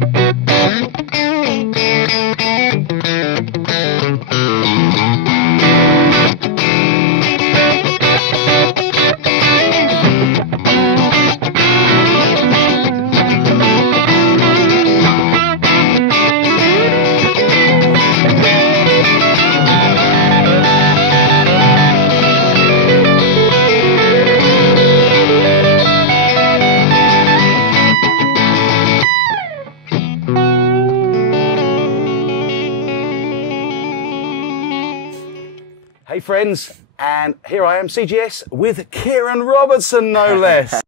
Hey friends, and here I am, CGS, with Kieran Robertson, no less.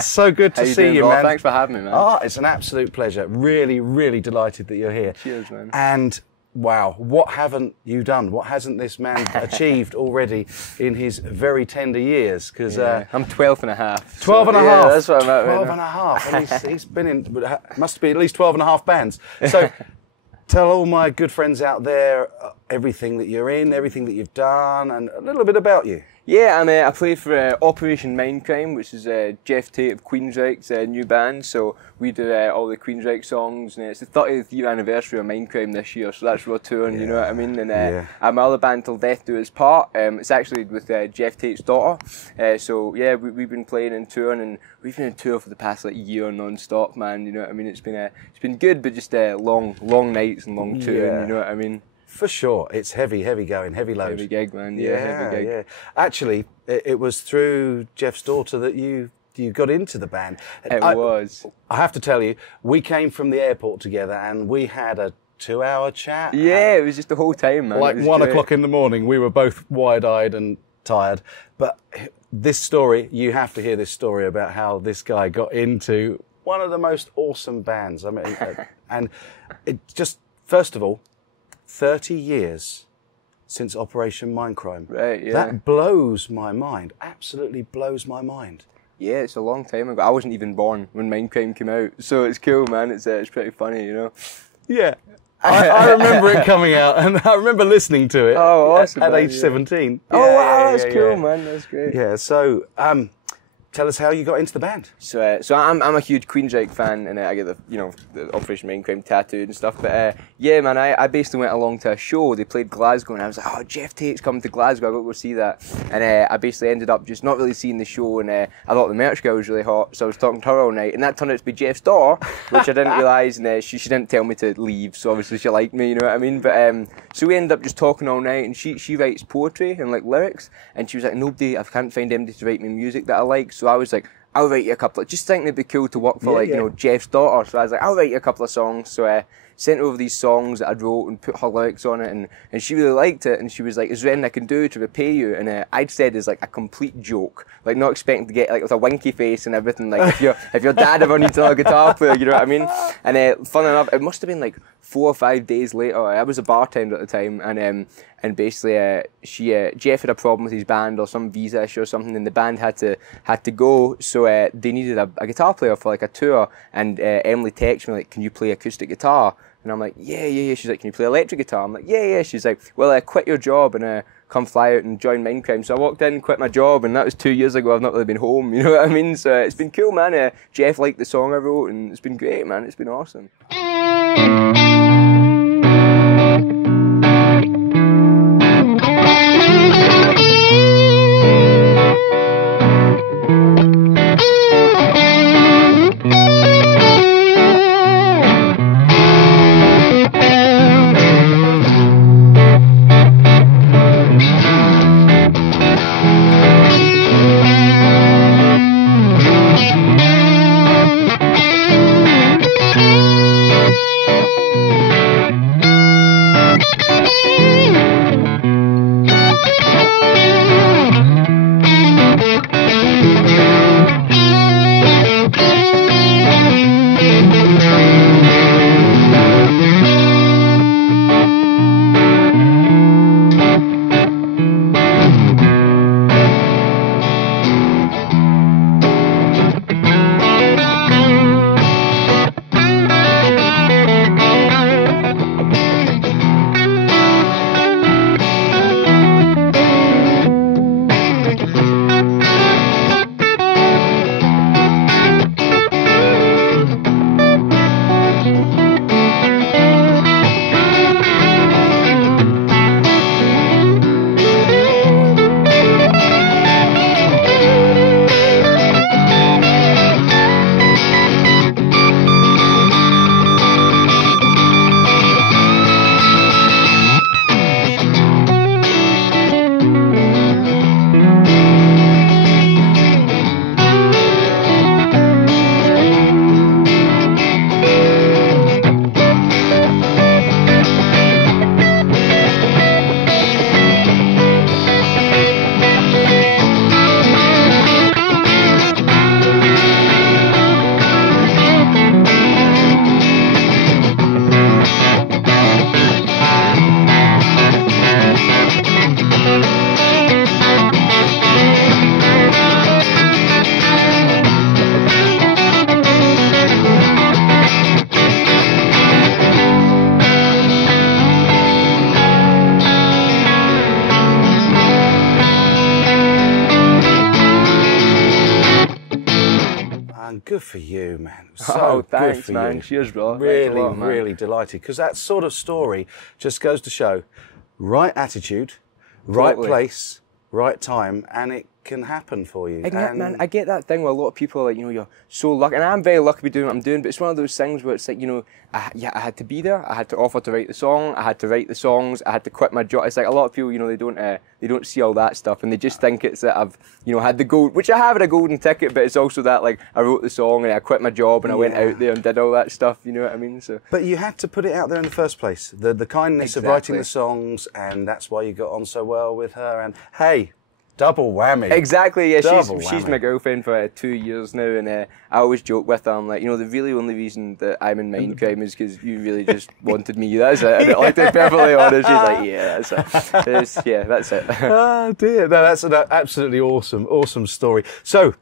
So good to see you, man. Thanks for having me, man. Oh, it's an absolute pleasure. Really, really delighted that you're here. Cheers, man. And wow, what haven't you done? What hasn't this man achieved already in his very tender years? Because I'm 12 and a half. 12 and a half. Yeah, that's what I'm at. 12 and a half. And he's been in, must be at least 12 and a half bands. So tell all my good friends out there everything that you're in, everything that you've done, and a little bit about you. Yeah, I play for Operation Mindcrime, which is Geoff Tate of Queensryche's new band. So we do all the Queensryche songs, and it's the 30th year anniversary of Mindcrime this year, so that's what we're touring, you know what I mean? And my other band, Till Death Do Us Part, it's actually with Geoff Tate's daughter. So yeah, we've been playing and touring, and we've been on tour for the past year non-stop, man. You know what I mean? It's been good, but just long nights and long touring. You know what I mean? For sure, it's heavy going, heavy load. Heavy gig, man. Yeah, heavy gig. Yeah. Actually, it was through Geoff's daughter that you got into the band. It was. I have to tell you, we came from the airport together and we had a 2-hour chat. Yeah, it was just the whole time, man. Like 1 o'clock in the morning, we were both wide-eyed and tired. But this story, you have to hear this story about how this guy got into one of the most awesome bands. I mean, and it just, first of all, 30 years since Operation Mindcrime. Right, yeah. That blows my mind, absolutely blows my mind. Yeah, it's a long time ago. I wasn't even born when Mindcrime came out, so it's cool, man. It's pretty funny, you know. Yeah, I remember it coming out, and I remember listening to it. Oh, awesome! At age 17. Oh, wow, that's cool, man. That's great. Yeah. So, tell us how you got into the band. So I'm a huge Queensryche fan, and I get the Operation Mindcrime tattooed and stuff. But yeah, man, I basically went along to a show. They played Glasgow, and I was like, oh, Geoff Tate's coming to Glasgow. I got to go see that. And I basically ended up just not really seeing the show, and I thought the merch girl was really hot, so I was talking to her all night, and that turned out to be Geoff's daughter, which I didn't realise, and she didn't tell me to leave, so obviously she liked me, you know what I mean? But so we ended up just talking all night, and she writes poetry and like lyrics, and she was like, I can't find anybody to write me music that I like. So I was like, I'll write you a couple. Just thinking it'd be cool to work for you know, Geoff's daughter. So I was like, I'll write you a couple of songs. So I sent over these songs that I'd wrote and put her lyrics on it, and she really liked it. And she was like, is there anything I can do to repay you? And I'd said it's like a complete joke, like not expecting to get like with a winky face and everything. Like if your dad ever needs a guitar player, you know what I mean? And fun enough, it must have been like 4 or 5 days later. I was a bartender at the time, and basically Geoff had a problem with his band or some visa issue or something, and the band had to go, so they needed a guitar player for like a tour, and Emily texted me like, can you play acoustic guitar? And I'm like, yeah. She's like, can you play electric guitar? I'm like, yeah. She's like, well, quit your job and come fly out and join Mindcrime. So I walked in, quit my job, and that was 2 years ago. I've not really been home, you know what I mean? So it's been cool, man. Geoff liked the song I wrote, and it's been great, man. It's been awesome. and good for you, man. Oh, thanks, good for man. you. Cheers, bro. Really, Thanks a lot, man. really delighted, because that sort of story just goes to show right attitude, right Totally. place, right time, and it can happen for you. Man, I get that thing where a lot of people are like, you know, you're so lucky, and I'm very lucky to be doing what I'm doing, but it's one of those things where it's like, you know, I had to be there, I had to offer to write the song, I had to write the songs, I had to quit my job. It's like a lot of people, you know, they don't see all that stuff, and they just think it's that I've, you know, had the gold, which I have had a golden ticket, but it's also that, like, I wrote the song and I quit my job and I went out there and did all that stuff, you know what I mean? So. But you had to put it out there in the first place. The kindness of writing the songs, and that's why you got on so well with her. And hey, double whammy. Exactly, yeah. Double She's whammy. my girlfriend for 2 years now, and I always joke with her, I'm like, you know, the really only reason that I'm in Mindcrime is because you really just wanted me. That's it. And like, to be perfectly honest, she's like, yeah, that's it. Yeah, that's it. Oh dear, no, that's an absolutely awesome story. So,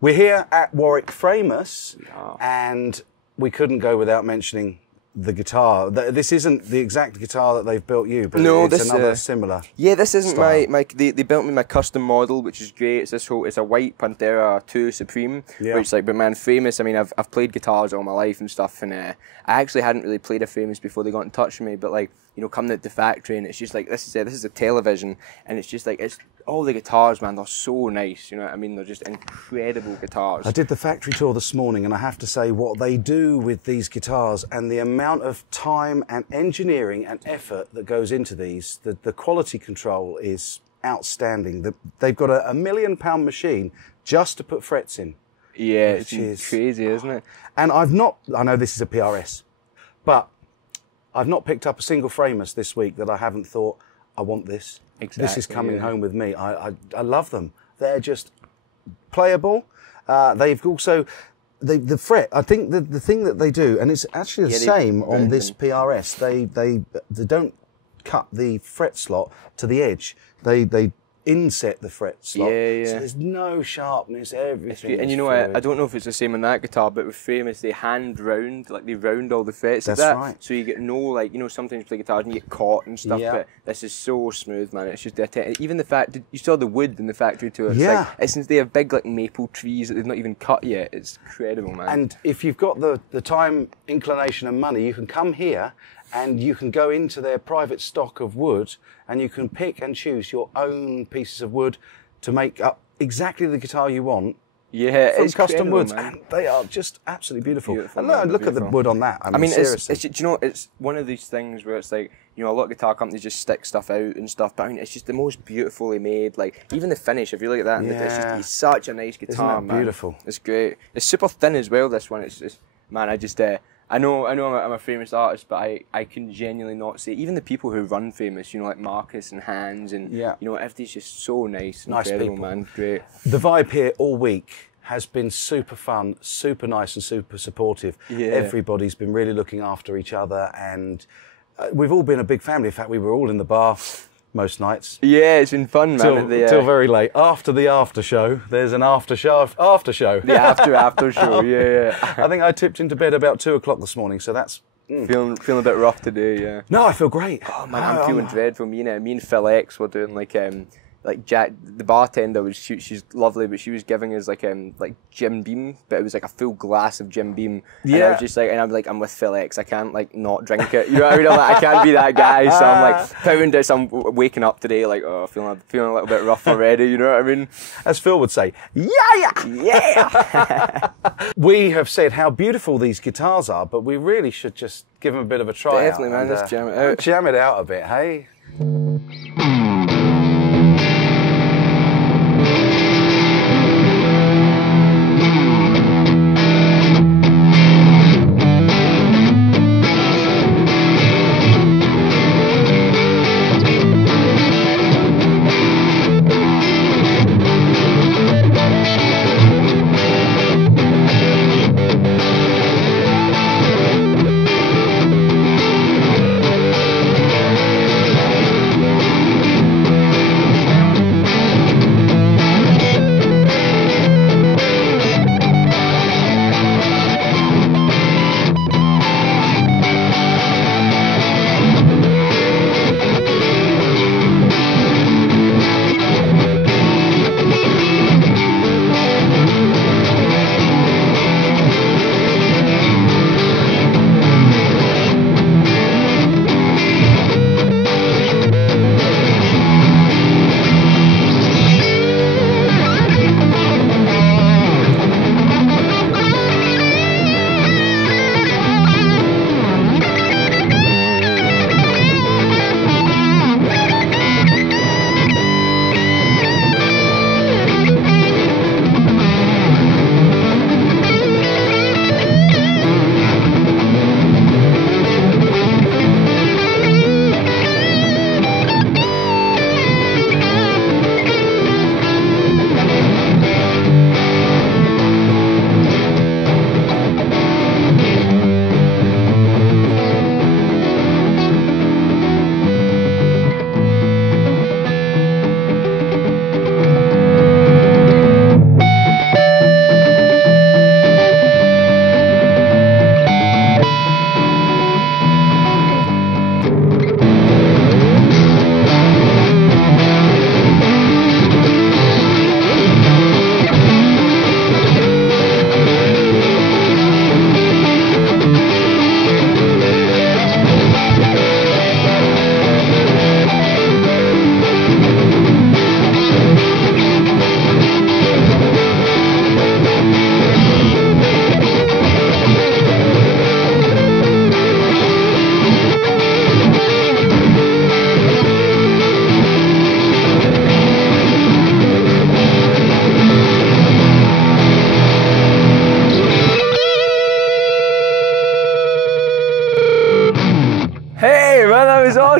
we're here at Warwick Famous, and we couldn't go without mentioning the guitar. This isn't the exact guitar that they've built you, but no, it's another similar. Yeah, this isn't style. they built me my custom model, which is great. It's a white Pantera 2 Supreme, which, like, but man, Famous, I mean, I've played guitars all my life and stuff, and I actually hadn't really played a Famous before they got in touch with me, but, like, you know, coming at the factory, and it's just like, this is a television, and it's just like, it's all the guitars, man, they're so nice, you know what I mean? They're just incredible guitars. I did the factory tour this morning, and I have to say what they do with these guitars and the amount of time and engineering and effort that goes into these, the quality control is outstanding. They've got a £1 million machine just to put frets in. Yeah, it's crazy, isn't it? And I know this is a PRS, but I've not picked up a single Famous this week that I haven't thought, I want this. Exactly, this is coming home with me. I love them. They're just playable. They've also, the fret, I think the thing that they do, and it's actually the same on this PRS, they don't cut the fret slot to the edge. They inset the fret slot. Yeah. So there's no sharpness, everything. And you know, I don't know if it's the same on that guitar, but with Famous, they round all the frets. That's like that. right. So you get no, like, you know, sometimes you play guitars and you get caught and stuff, but this is so smooth, man. It's just, even the fact, you saw the wood in the factory tour. It's like, since they have big, like, maple trees that they've not even cut yet, it's incredible, man. And if you've got the time, inclination and money, you can come here and you can go into their private stock of wood and you can pick and choose your own pieces of wood to make up exactly the guitar you want. Yeah, from it's custom woods, man. and they are just absolutely beautiful. And man, look at the wood on that. I mean seriously. Do you know, it's one of these things where it's like, you know, a lot of guitar companies just stick stuff out and stuff, but I mean, it's just the most beautifully made. Like, even the finish, if you look at that, it's such a nice guitar, Isn't that beautiful? Man. It's great. It's super thin as well, this one. It's just, man, I know I'm a famous artist, but I can genuinely not say, even the people who run Famous, you know, like Marcus and Hans, and, you know, everything's just so nice incredible, people. Man. Great. The vibe here all week has been super fun, super nice and super supportive. Yeah. Everybody's been really looking after each other, and we've all been a big family. In fact, we were all in the bar most nights. Yeah, it's been fun, man. Till very late. After the after show, there's an after show. The after show, yeah. I think I tipped into bed about 2 o'clock this morning, so that's... Feeling a bit rough today, yeah. No, I feel great. Oh man, I'm feeling dreadful. Me and Phil X were doing like Jack, the bartender she's lovely, but she was giving us like Jim Beam, but it was like a full glass of Jim Beam. Yeah. And I was just like, and I'm like, I'm with Phil X, I can't like not drink it. You know what I mean? I'm like, I can't be that guy. So I'm like powering this. I'm waking up today like, oh, feeling a little bit rough already. You know what I mean? As Phil would say, yeah. We have said how beautiful these guitars are, but we really should just give them a bit of a try. Definitely, man. Let's jam it out. Jam it out a bit, hey?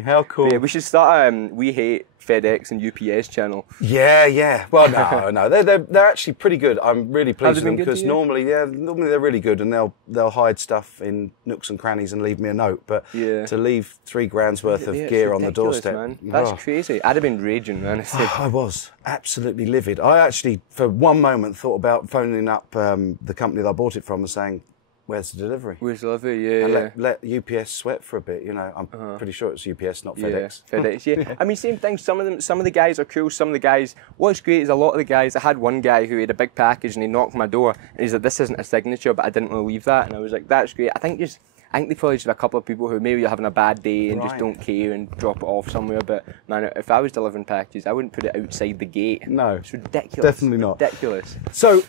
funny. How cool. But yeah, we should start We Hate FedEx and UPS channel. Yeah, yeah. Well, no, they're actually pretty good. I'm really pleased with them because normally they're really good, and they'll hide stuff in nooks and crannies and leave me a note. But to leave £3 worth of gear on the doorstep, man. That's crazy. I'd have been raging, man. I was absolutely livid. I actually, for one moment, thought about phoning up the company that I bought it from and saying, "Where's the delivery? Where's the delivery? Yeah, and let UPS sweat for a bit. You know, I'm pretty sure it's UPS, not FedEx. Yeah, FedEx. Yeah. I mean, same thing. Some of the guys are cool. Some of the guys. What's great is a lot of the guys. I had one guy who had a big package and he knocked on my door and he's like, "This isn't a signature," but I didn't want to leave that, and I was like, "That's great." I think they probably just have a couple of people who maybe you're having a bad day and just don't care and drop it off somewhere. But man, if I was delivering packages, I wouldn't put it outside the gate. No, it's ridiculous. Definitely not. Ridiculous. So,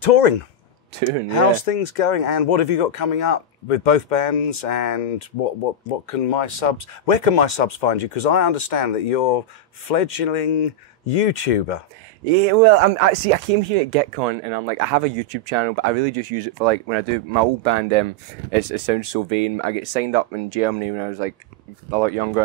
touring. How's things going, and what have you got coming up with both bands, and what can my subs, where can my subs find you? Because I understand that you're fledgling YouTuber. Yeah, well, I came here at GitCon and I'm like, I have a YouTube channel, but I really just use it for like when I do my old band. It sounds so vain. I get signed up in Germany when I was like a lot younger,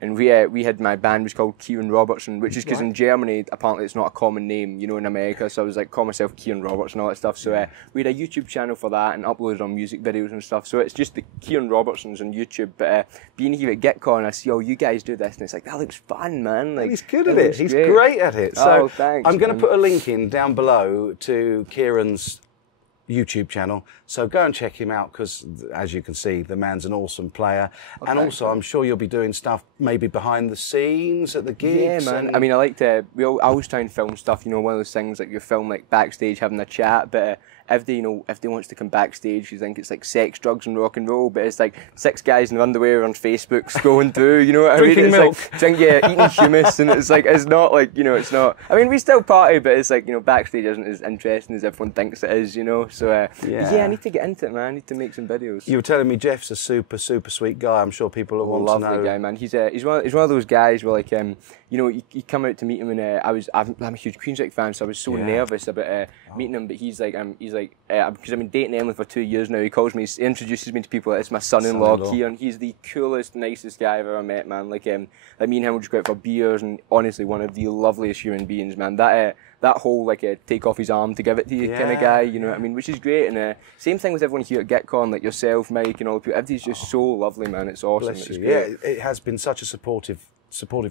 and we had my band was called Kieran Robertson, which is because in Germany apparently it's not a common name, you know, in America. So I was like, call myself Kieran Robertson, all that stuff. So we had a YouTube channel for that and uploaded on music videos and stuff. So it's just the Kieran Robertsons on YouTube. But being here at GitCon, I see all you guys do this, and it's like, that looks fun, man. Like, he's good at it. He's great at it. So thanks, I'm going to put a link in down below to Kieran's YouTube channel, so go and check him out, because as you can see, the man's an awesome player. And also I'm sure you'll be doing stuff maybe behind the scenes at the gigs. Yeah, man. I mean, I like to, I always try and film stuff, you know, one of those things like you film like backstage having a chat, but if they wants to come backstage, you think it's like sex, drugs and rock and roll, but it's like 6 guys in underwear on Facebook scrolling through, you know what I mean? Drinking milk. Like, eating hummus, and it's like, it's not like, you know, it's not, I mean, we still party, but it's like, you know, backstage isn't as interesting as everyone thinks it is, you know, so I need to get into it, man. I need to make some videos. You were telling me Geoff's a super sweet guy. I'm sure people will want to know. Lovely guy, man. He's one of those guys where like, you know, you come out to meet him, and I'm a huge Queensrÿche fan, so I was so nervous about meeting him, but he's like, because I've been dating Emily for 2 years now. He introduces me to people. It's my son-in-law, Kieran. He's the coolest, nicest guy I've ever met, man. Like me and him will just go out for beers, and honestly, one of the loveliest human beings, man. That whole like take off his arm to give it to you kind of guy, you know what I mean? Which is great. And same thing with everyone here at GitCon, like yourself, Mike, and all the people. Everybody's just so lovely, man. It's awesome. Bless you. Yeah, it has been such a supportive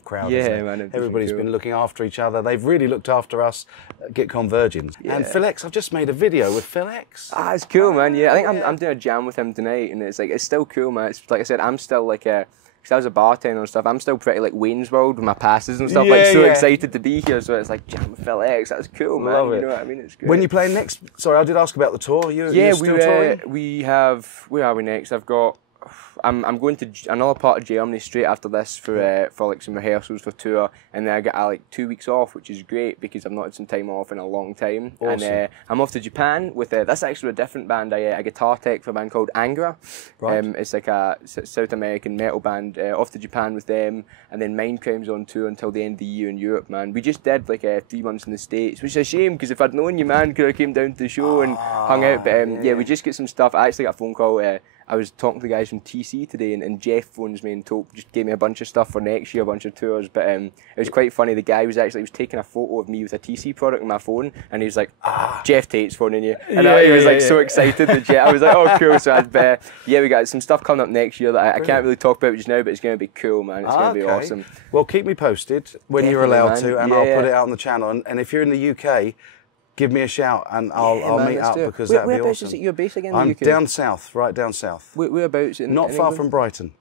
crowd. Yeah, man. Everybody's been looking after each other. They've really looked after us, GitCon Virgins. Yeah. And Phil X, I've just made a video with Phil X. It's cool, man. Yeah, I think I'm doing a jam with him tonight, and it's still cool, man. It's like I said, I'm still like because I was a bartender and stuff, I'm still pretty like Wayne's World with my passes and stuff, excited to be here, so it's like jam with Phil X, that's cool, man. Love it. You know what I mean? It's great. When you playing next? Sorry, I did ask about the tour. You're still touring? We have, where are we next? I'm going to another part of Germany straight after this for like some rehearsals for tour, and then I get like 2 weeks off, which is great because I've not had some time off in a long time. Awesome. And I'm off to Japan with that's actually a different band. I guitar tech for a band called Angra. Right. It's like a South American metal band. Off to Japan with them, and then Mindcrime's on tour until the end of the year in Europe, man. We just did like 3 months in the States, which is a shame because if I'd known you, man, could have came down to the show and hung out. But we just get some stuff. I actually got a phone call. I was talking to the guys from TC today, and Geoff phones me and just gave me a bunch of stuff for next year, a bunch of tours. But it was quite funny. The guy was taking a photo of me with a TC product on my phone, and he was like, Geoff Tate's phoning you. And he was so excited that I was like, oh, cool. So we got some stuff coming up next year that I can't really talk about just now, but it's going to be cool, man. It's going to be awesome. Well, keep me posted when you're allowed to, and I'll put it out on the channel. And if you're in the UK, give me a shout and I'll meet up because that'd be awesome. Whereabouts is it your base again? I'm down south, right down south. Whereabouts? Not far from Brighton.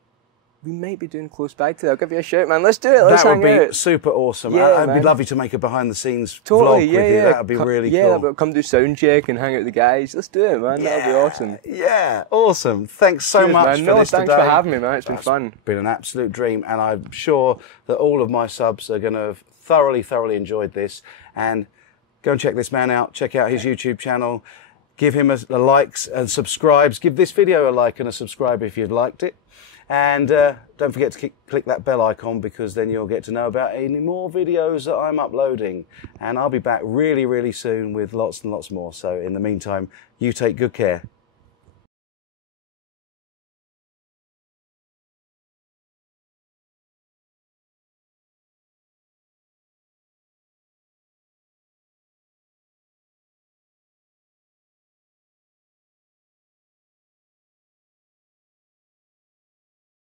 We might be doing close by to that. I'll give you a shout, man. Let's do it. Let's hang out. That would be super awesome. Yeah, I'd be lovely to make a behind the scenes vlog with you. That'd be really cool. Yeah, but come do sound check and hang out with the guys. Let's do it, man. That'd be awesome. Yeah, awesome. Thanks so much for this thanks today. for having me, man. It's been fun. It's been an absolute dream, and I'm sure that all of my subs are going to have thoroughly enjoyed this. And go and check this man out. Check out his YouTube channel. Give him a likes and subscribes. Give this video a like and a subscribe if you'd liked it. And don't forget to click that bell icon, because then you'll get to know about any more videos that I'm uploading. And I'll be back really soon with lots and lots more. So in the meantime, you take good care.